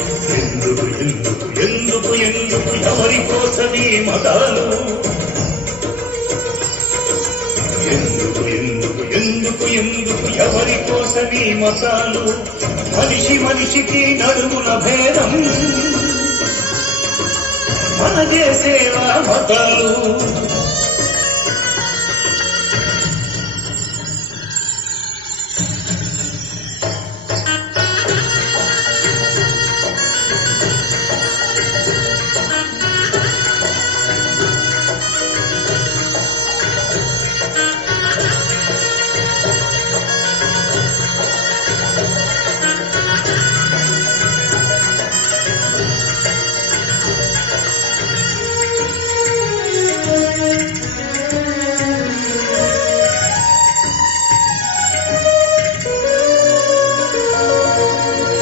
ఎందుకు ఎందుకు ఎందుకు ఎందుకు ఎవరి కోసమీ మతాలు? ఎందుకు ఎందుకు ఎందుకు ఎందుకు ఎవరి కోసమీ మతాలు? మనిషి మనిషికి నడుముల భేదం మన చేసేవా మతాలు?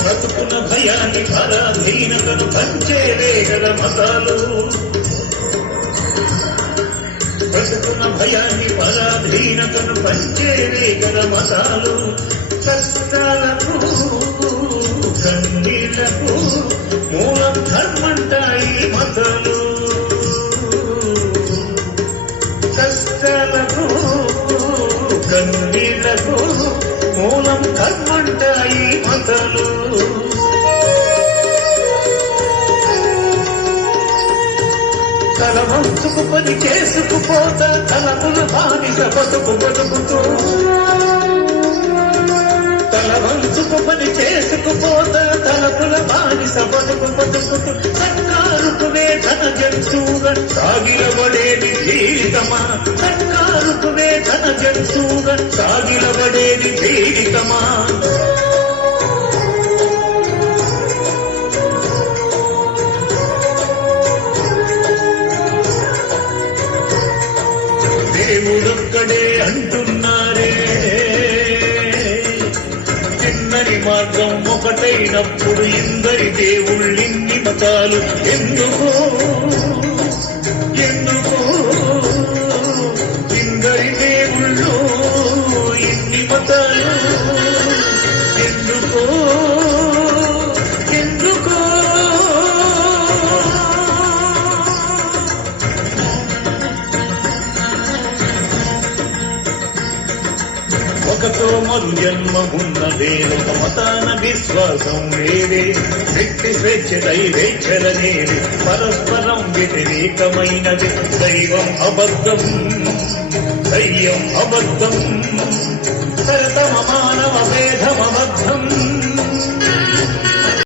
బ్రతుకున భయాన్ని పరాధీనతను పంచేవే గల మతాలు. బ్రతుకున భయాన్ని పరాధీనతను పంచేవే గల మతాలు. కష్టాలకు కన్నీళ్లకు మూలం కర్మంటాయి మతాలు. కష్టాలకు కన్నీళ్లకు మూలం కర్మంటాయి మతాలు. తల వంచుకు పని చేసుకుపోతా తలపుల బానిస బతుకు బతుకుతూ. తల వంచుకు పని చేసుకుపోతా తలపుల బానిస బతుకు బతుకుతూ. సర్కారుకు వేతన జంతువుగా సాగిలబడేది జీవితమా? సర్కారుకు వేతన జంతువుగా సాగిలబడేది జీవితమా? దేవుడొక్కడే అంటున్నారే, చిన్నని మార్గం ఒకటైనప్పుడు ఇందరి దేవుళ్ళిన్ని మతాలు ఎందుకు? ఎందుకు ఇందరి దేవుళ్ళు ఇన్ని మతాలు ఎందుకు? ఎందుకు? ఒకతో మరు జన్మ ఉన్నదే, ఒక మతాన విశ్వాసం వేరే. వ్యక్తి స్వేచ్ఛ దైవేచ్ఛలనేది పరస్పరం వ్యతిరేకమైనది. దైవం అబద్ధం, దయ్యం అబద్ధం, సరతమ మానవ భేదమబద్ధం.